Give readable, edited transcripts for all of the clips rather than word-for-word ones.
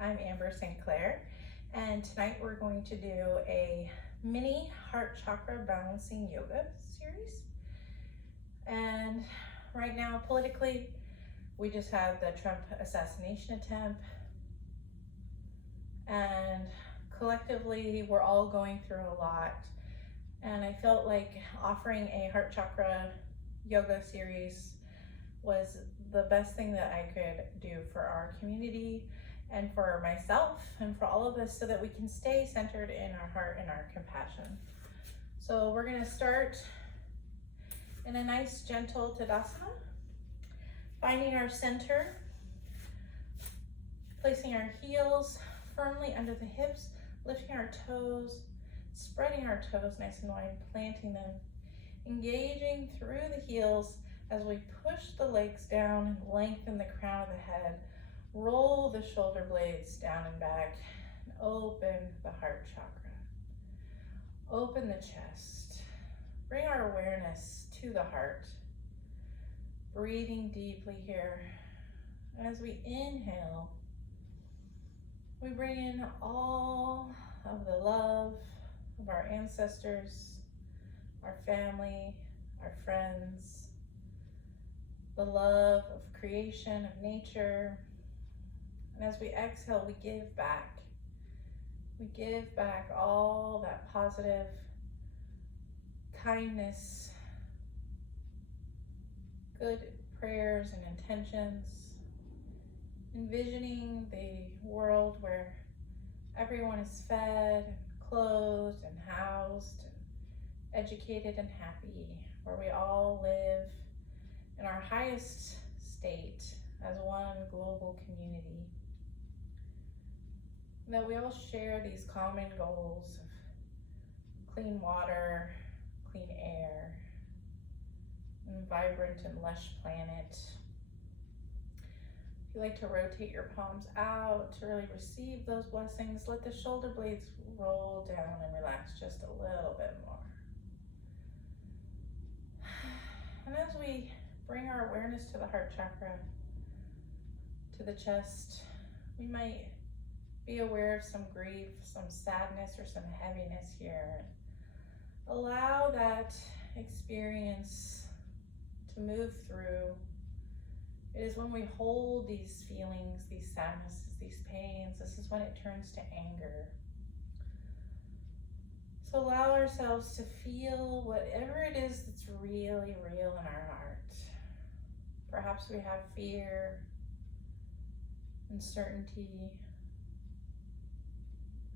I'm Amber St. Clair, and tonight we're going to do a mini heart chakra balancing yoga series. And right now, politically, we just had the Trump assassination attempt, and collectively, we're all going through a lot. And I felt like offering a heart chakra yoga series was the best thing that I could do for our community and for myself and for all of us, so that we can stay centered in our heart and our compassion. So we're going to start in a nice gentle Tadasana, finding our center, placing our heels firmly under the hips, lifting our toes, spreading our toes nice and wide, planting them, engaging through the heels as we push the legs down and lengthen the crown of the head, roll the shoulder blades down and back, and open the heart chakra. Open the chest. Bring our awareness to the heart. Breathing deeply here. And as we inhale, we bring in all of the love of our ancestors, our family, our friends, the love of creation, of nature. And as we exhale, we give back. We give back all that positive kindness, good prayers and intentions, envisioning the world where everyone is fed, and clothed, and housed, and educated and happy, where we all live in our highest state as one global community. That we all share these common goals of clean water, clean air, and vibrant and lush planet. If you like to rotate your palms out to really receive those blessings, let the shoulder blades roll down and relax just a little bit more. And as we bring our awareness to the heart chakra, to the chest, we might be aware of some grief, some sadness, or some heaviness here. Allow that experience to move through. It is when we hold these feelings, these sadnesses, these pains, this is when it turns to anger. So allow ourselves to feel whatever it is that's really real in our heart. Perhaps we have fear, uncertainty.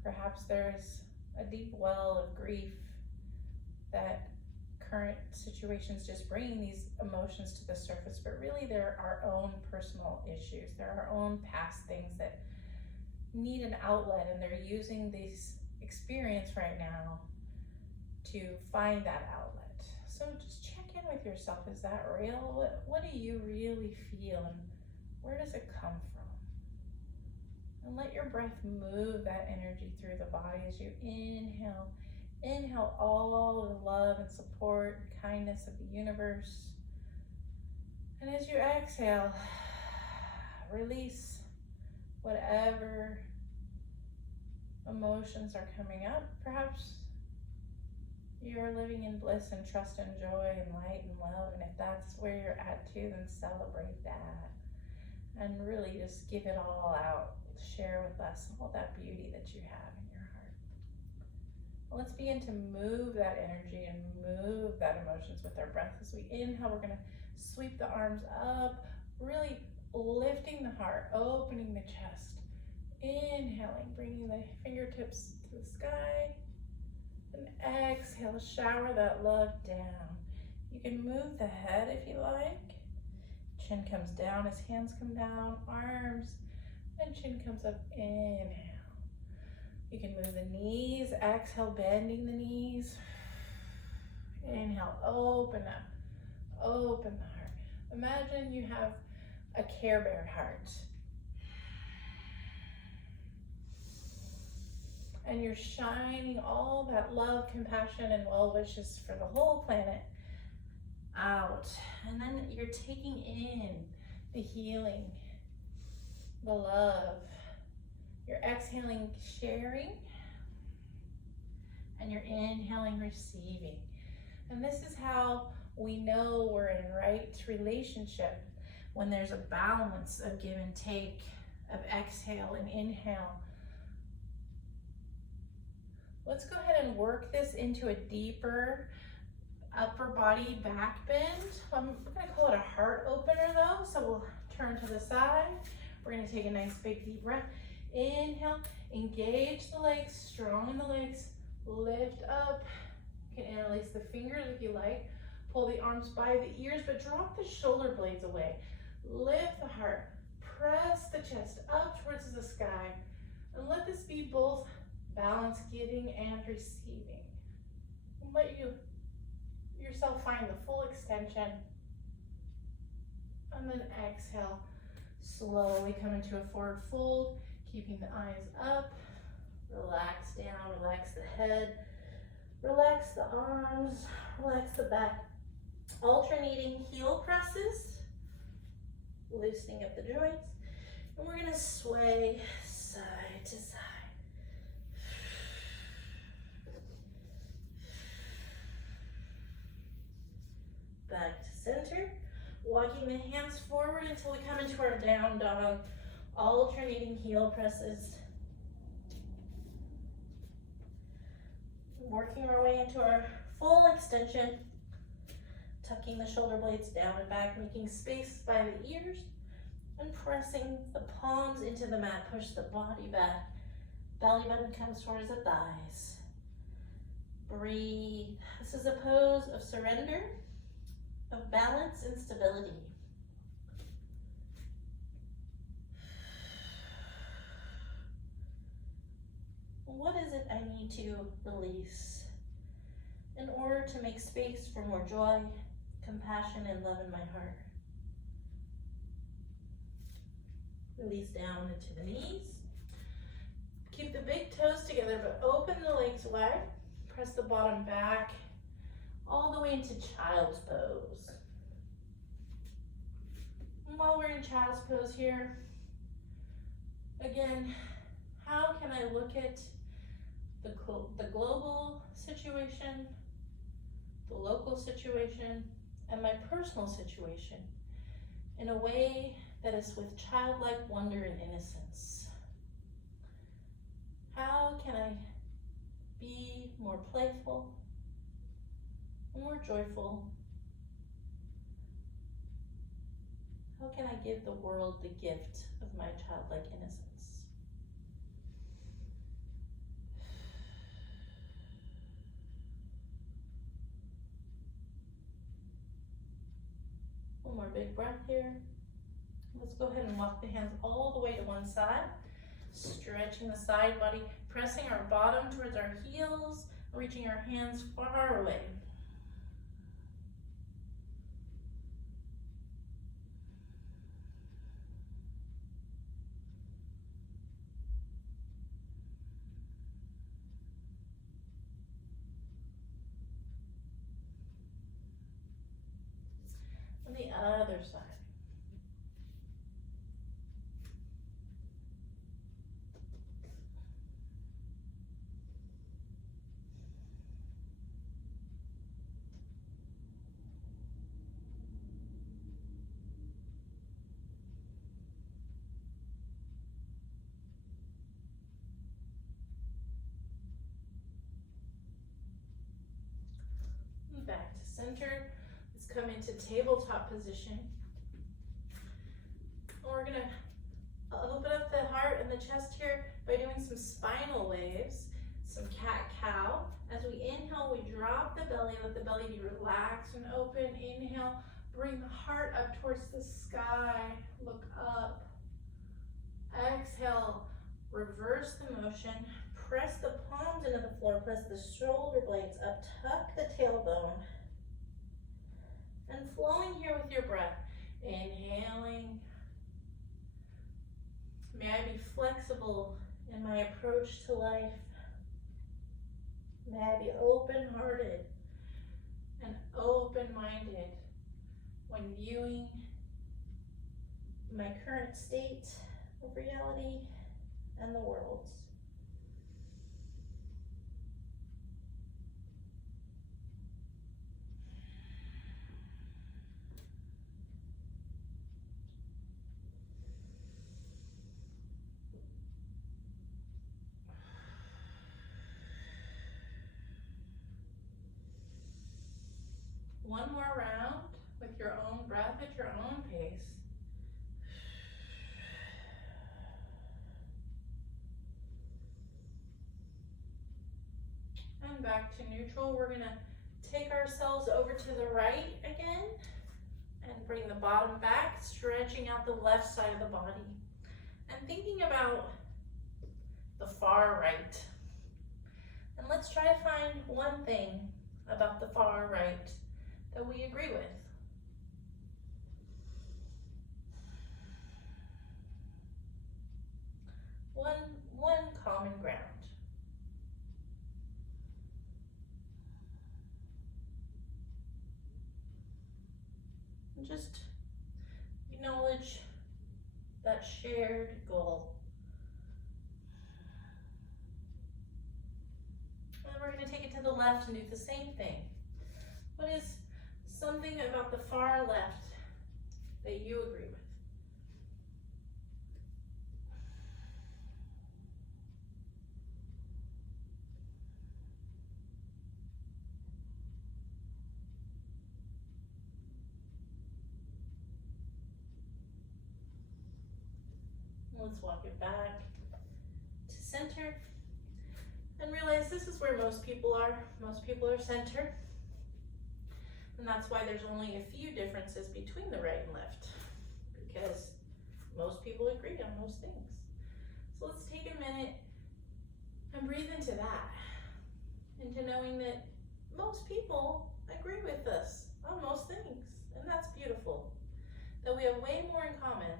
Perhaps there's a deep well of grief that current situations just bring these emotions to the surface, but really they're our own personal issues. They're our own past things that need an outlet, and they're using this experience right now to find that outlet. So just check in with yourself. Is that real? What do you really feel, and where does it come from? And let your breath move that energy through the body as you inhale. Inhale all the love and support and kindness of the universe. And as you exhale, release whatever emotions are coming up. Perhaps you're living in bliss and trust and joy and light and love. And if that's where you're at too, then celebrate that. And really just give it all out. Share with us all that beauty that you have in your heart. Well, let's begin to move that energy and move that emotions with our breath. As we inhale, we're going to sweep the arms up, really lifting the heart, opening the chest. Inhaling, bringing the fingertips to the sky. And exhale, shower that love down. You can move the head if you like. Chin comes down as hands come down, arms, and chin comes up. Inhale. You can move the knees. Exhale, bending the knees. Inhale, open up. Open the heart. Imagine you have a Care Bear heart. And you're shining all that love, compassion, and well wishes for the whole planet out. And then you're taking in the healing, the love, You're exhaling, sharing, and you're inhaling, receiving. And this is how we know we're in right relationship, when there's a balance of give and take, of exhale and inhale. Let's go ahead and work this into a deeper upper body back bend. I'm gonna call it a heart opener though, so we'll turn to the side. We're gonna take a nice big deep breath. Inhale, engage the legs, strong in the legs, lift up. You can interlace the fingers if you like. Pull the arms by the ears, but drop the shoulder blades away. Lift the heart, press the chest up towards the sky, and let this be both balance giving and receiving. And let yourself find the full extension. And then exhale, slowly come into a forward fold, keeping the eyes up. Relax down, relax the head, relax the arms, relax the back. Alternating heel presses, loosening up the joints. And we're gonna sway side to side. Back to center, walking the hands forward until we come into our down dog, alternating heel presses. Working our way into our full extension, tucking the shoulder blades down and back, making space by the ears, and pressing the palms into the mat. Push the body back, belly button comes towards the thighs. Breathe. This is a pose of surrender, of balance and stability. What is it I need to release in order to make space for more joy, compassion, and love in my heart? Release down into the knees. Keep the big toes together, but open the legs wide. Press the bottom back all the way into child's pose. And while we're in child's pose here, again, how can I look at the global situation, the local situation, and my personal situation in a way that is with childlike wonder and innocence? How can I be more playful, more joyful? How can I give the world the gift of my childlike innocence? One more big breath here. Let's go ahead and walk the hands all the way to one side, stretching the side body, pressing our bottom towards our heels, reaching our hands far away. On the other side. And back to center. Let's come into tabletop position. We're gonna open up the heart and the chest here by doing some spinal waves, some cat-cow. As we inhale, we drop the belly, let the belly be relaxed and open. Inhale, bring the heart up towards the sky, look up. Exhale, reverse the motion, press the palms into the floor, press the shoulder blades up, tuck the tailbone. And flowing here with your breath, inhaling. May I be flexible in my approach to life. May I be open-hearted and open-minded when viewing my current state of reality and the world's. One more round with your own breath at your own pace. And back to neutral. We're gonna take ourselves over to the right again and bring the bottom back, stretching out the left side of the body. And thinking about the far right. And let's try to find one thing about the far right that we agree with. One common ground. And just acknowledge that shared goal. And we're going to take it to the left and do the same thing. What is something about the far left that you agree with? Let's walk it back to center and realize this is where most people are. Most people are center. And that's why there's only a few differences between the right and left, because most people agree on most things. So let's take a minute and breathe into that, into knowing that most people agree with us on most things. And that's beautiful, that we have way more in common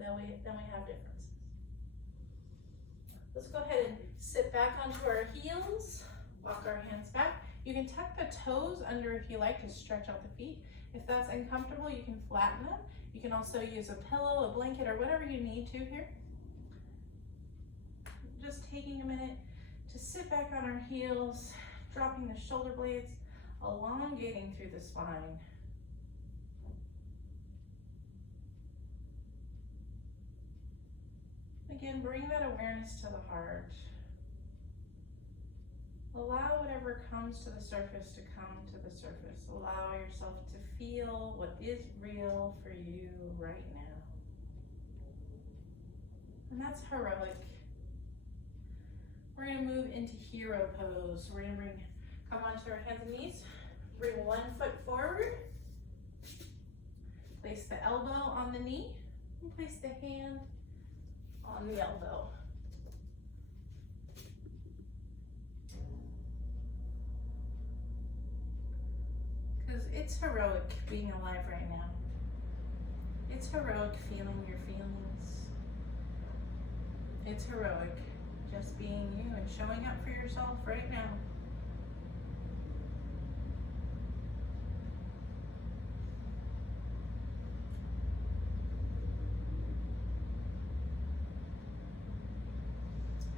than we have differences. Let's go ahead and sit back onto our heels, walk our hands back. You can tuck the toes under if you like to stretch out the feet. If that's uncomfortable, you can flatten them. You can also use a pillow, a blanket, or whatever you need to here. Just taking a minute to sit back on our heels, dropping the shoulder blades, elongating through the spine. Again, bring that awareness to the heart. Allow whatever comes to the surface to come to the surface. Allow yourself to feel what is real for you right now. And that's heroic. We're going to move into hero pose. We're going to come onto our hands and knees. Bring one foot forward. Place the elbow on the knee. And place the hand on the elbow. Because it's heroic being alive right now. It's heroic feeling your feelings. It's heroic just being you and showing up for yourself right now.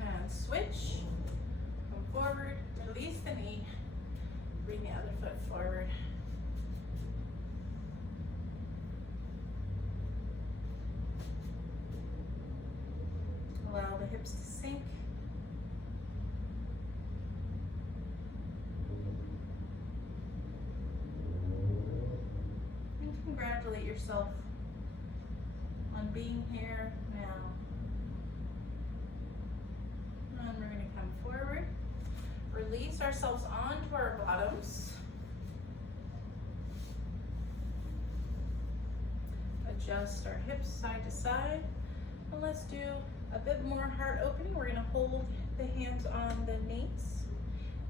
And switch. Come forward, release the knee. Bring the other foot forward. Allow the hips to sink. And congratulate yourself on being here now. And we're going to come forward. Release ourselves onto our bottoms. Adjust our hips side to side. And let's do a bit more heart opening. We're gonna hold the hands on the knees.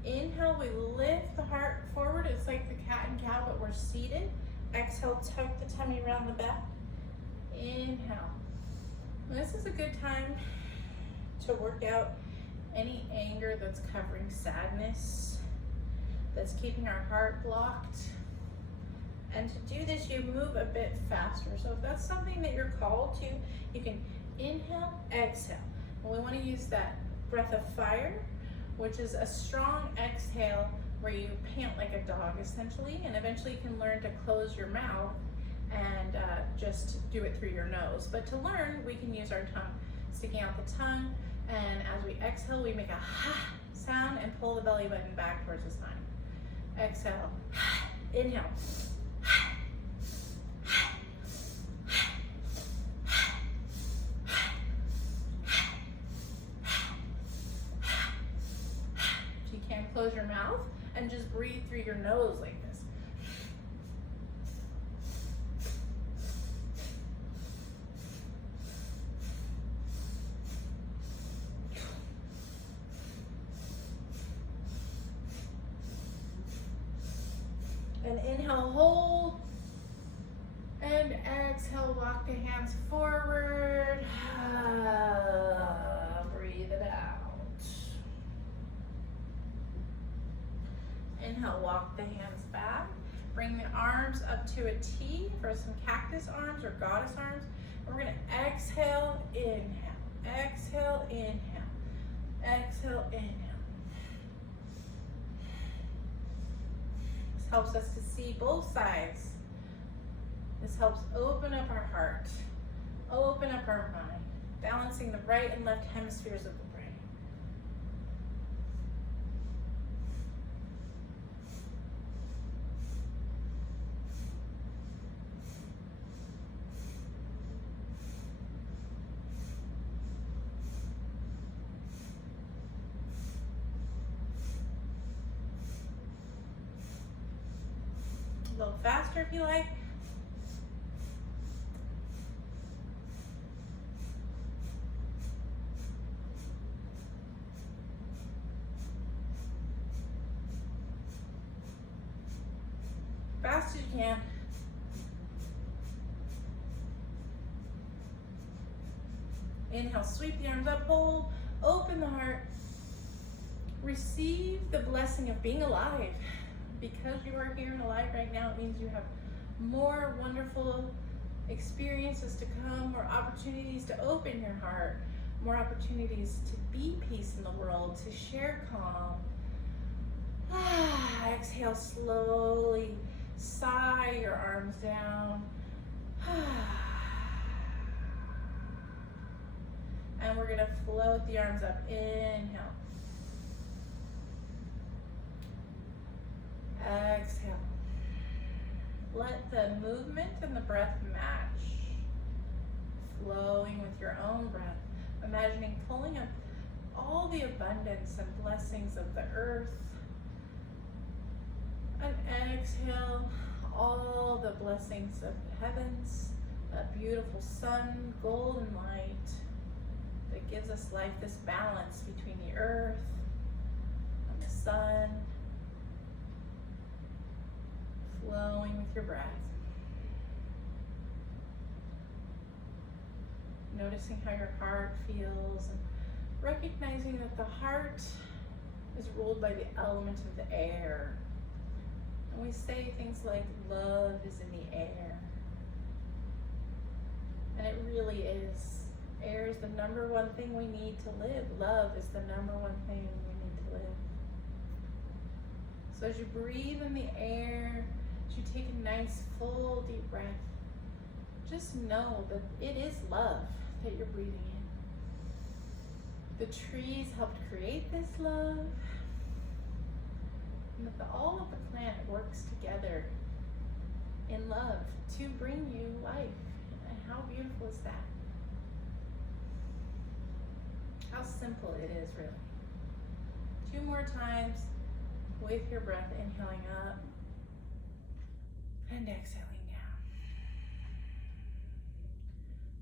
Inhale, we lift the heart forward. It's like the cat and cow, but we're seated. Exhale, tuck the tummy around the back. Inhale. And this is a good time to work out any anger that's covering sadness, that's keeping our heart blocked. And to do this, you move a bit faster. So if that's something that you're called to, you can inhale, exhale. Well, we want to use that breath of fire, which is a strong exhale where you pant like a dog essentially, and eventually you can learn to close your mouth and just do it through your nose. But to learn, we can use our tongue, sticking out the tongue, and as we exhale, we make a ha sound and pull the belly button back towards the spine. Exhale, inhale. If you can't close your mouth, and just breathe through your nose like this. And inhale, hold, and exhale, walk the hands forward. Breathe it out. Inhale, walk the hands back. Bring the arms up to a T for some cactus arms or goddess arms. And we're gonna exhale, inhale, exhale, inhale, exhale, inhale. This helps us to see both sides. This helps open up our heart, open up our mind, balancing the right and left hemispheres of the brain. A little faster if you like. Fast as you can. Inhale, sweep the arms up, hold, open the heart. Receive the blessing of being alive. Because you are here and alive right now, it means you have more wonderful experiences to come, more opportunities to open your heart, more opportunities to be peace in the world, to share calm. Exhale slowly. Sigh your arms down. And we're gonna float the arms up. Inhale. Exhale. Let the movement and the breath match. Flowing with your own breath. Imagining pulling up all the abundance and blessings of the earth. And exhale all the blessings of the heavens, that beautiful sun, golden light that gives us life, this balance between the earth and the sun, flowing with your breath. Noticing how your heart feels and recognizing that the heart is ruled by the element of the air. And we say things like love is in the air. And it really is. Air is the number one thing we need to live. Love is the number one thing we need to live. So as you breathe in the air, as you take a nice full deep breath, just know that it is love that you're breathing in. The trees helped create this love. And that all of the planet works together in love to bring you life. And how beautiful is that? How simple it is, really. 2 more times with your breath, inhaling up and exhaling down.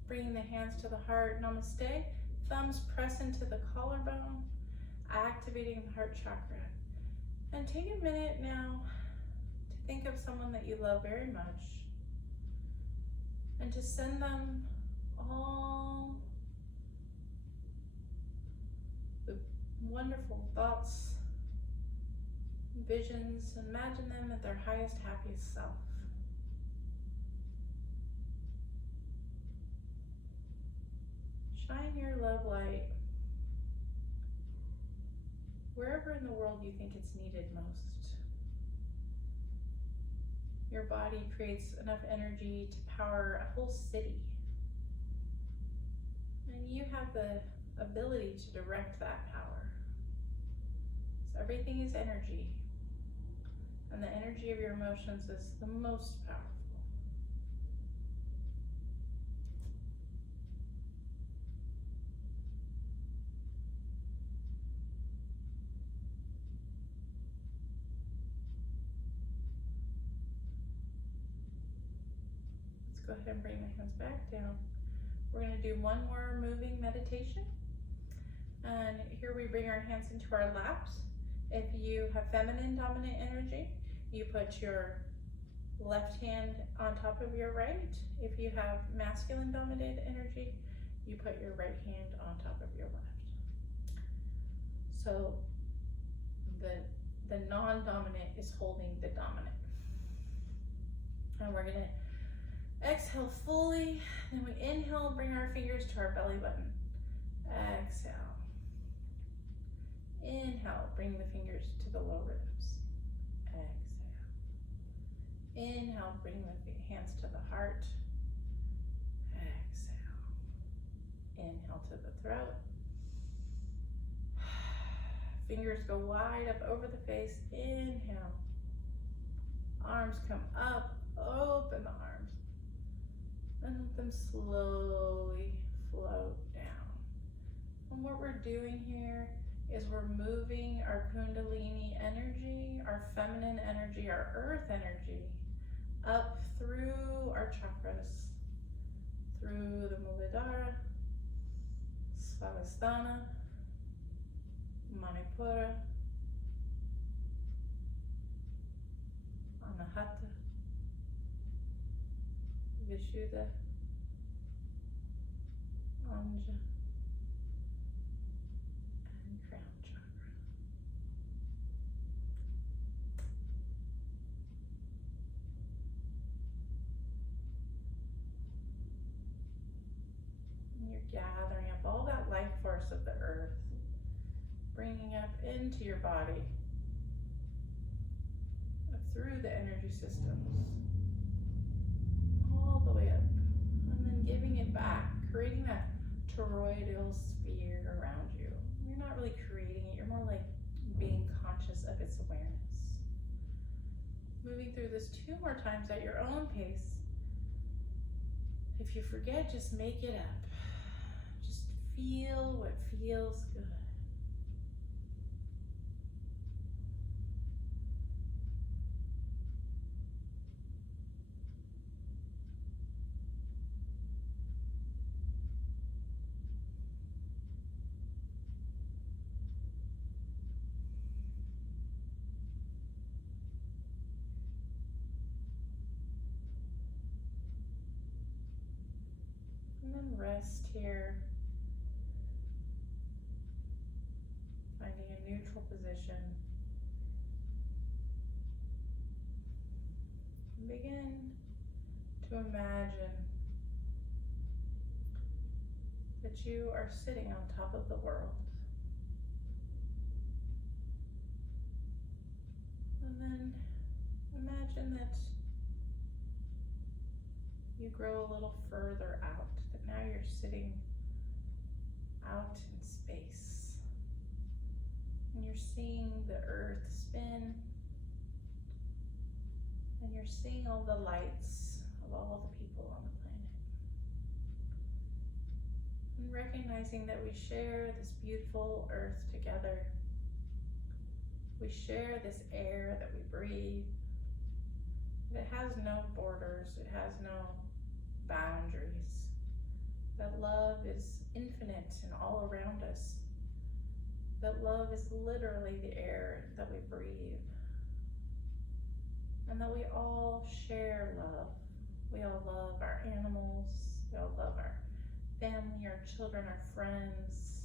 Bringing the hands to the heart, namaste. Thumbs press into the collarbone, activating the heart chakra. And take a minute now to think of someone that you love very much and to send them all the wonderful thoughts, visions. Imagine them at their highest, happiest self. Shine your love light wherever in the world you think it's needed most. Your body creates enough energy to power a whole city. And you have the ability to direct that power. So everything is energy. And the energy of your emotions is the most powerful. Let's go ahead and bring my hands back down. We're going to do one more moving meditation. And here we bring our hands into our laps. If you have feminine dominant energy, you put your left hand on top of your right. If you have masculine dominant energy, you put your right hand on top of your left. So the non-dominant is holding the dominant. And we're gonna exhale fully, then we inhale, bring our fingers to our belly button. Exhale. Inhale, bring the fingers to the lower ribs. Exhale. Inhale, bring the hands to the heart. Exhale. Inhale to the throat. Fingers go wide up over the face. Inhale. Arms come up, open the arms. And let them slowly float down. And what we're doing here is we're moving our Kundalini energy, our feminine energy, our earth energy, up through our chakras, through the Muladhara, Svadhisthana, Manipura, Anahata, Vishuddha, Anja, and crown chakra. And you're gathering up all that life force of the earth, bringing up into your body, up through the energy systems, all the way up, and then giving it back, creating that toroidal sphere around you. You're not really creating it, you're more like being conscious of its awareness. Moving through this 2 more times at your own pace. If you forget, just make it up. Just feel what feels good. And then rest here, finding a neutral position. Begin to imagine that you are sitting on top of the world. And then imagine that you grow a little further out, that now you're sitting out in space. And you're seeing the earth spin, and you're seeing all the lights of all the people on the planet. And recognizing that we share this beautiful earth together. We share this air that we breathe. It has no borders, it has no boundaries. That love is infinite and all around us. That love is literally the air that we breathe. And that we all share love. We all love our animals, we all love our family, our children, our friends.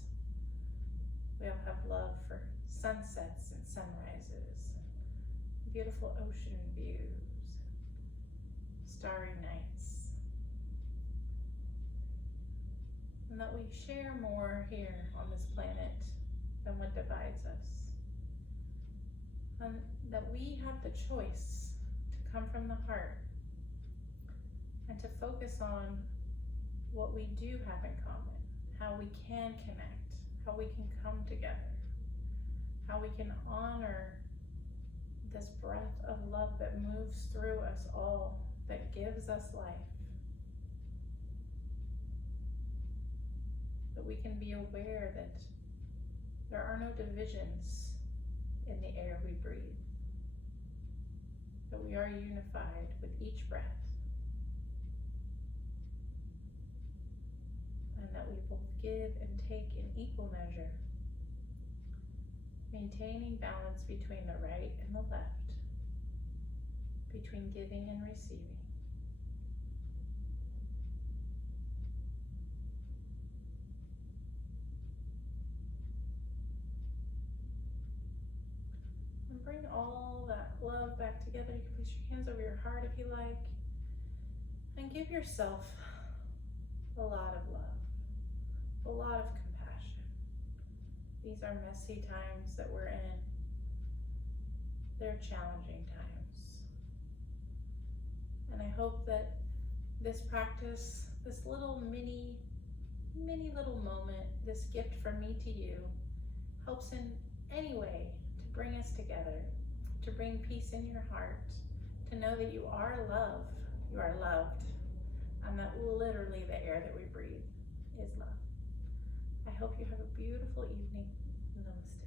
We all have love for sunsets and sunrises, and beautiful ocean views, starry nights. And that we share more here on this planet than what divides us. And that we have the choice to come from the heart and to focus on what we do have in common, how we can connect, how we can come together, how we can honor this breath of love that moves through us all, that gives us life. That we can be aware that there are no divisions in the air we breathe. That we are unified with each breath. And that we both give and take in equal measure, maintaining balance between the right and the left, between giving and receiving. And bring all that love back together. You can place your hands over your heart if you like, and give yourself a lot of love, a lot of compassion. These are messy times that we're in. They're challenging times. And I hope that this practice, this little mini little moment, this gift from me to you, helps in any way to bring us together, to bring peace in your heart, to know that you are loved, and that literally the air that we breathe is love. I hope you have a beautiful evening. Namaste.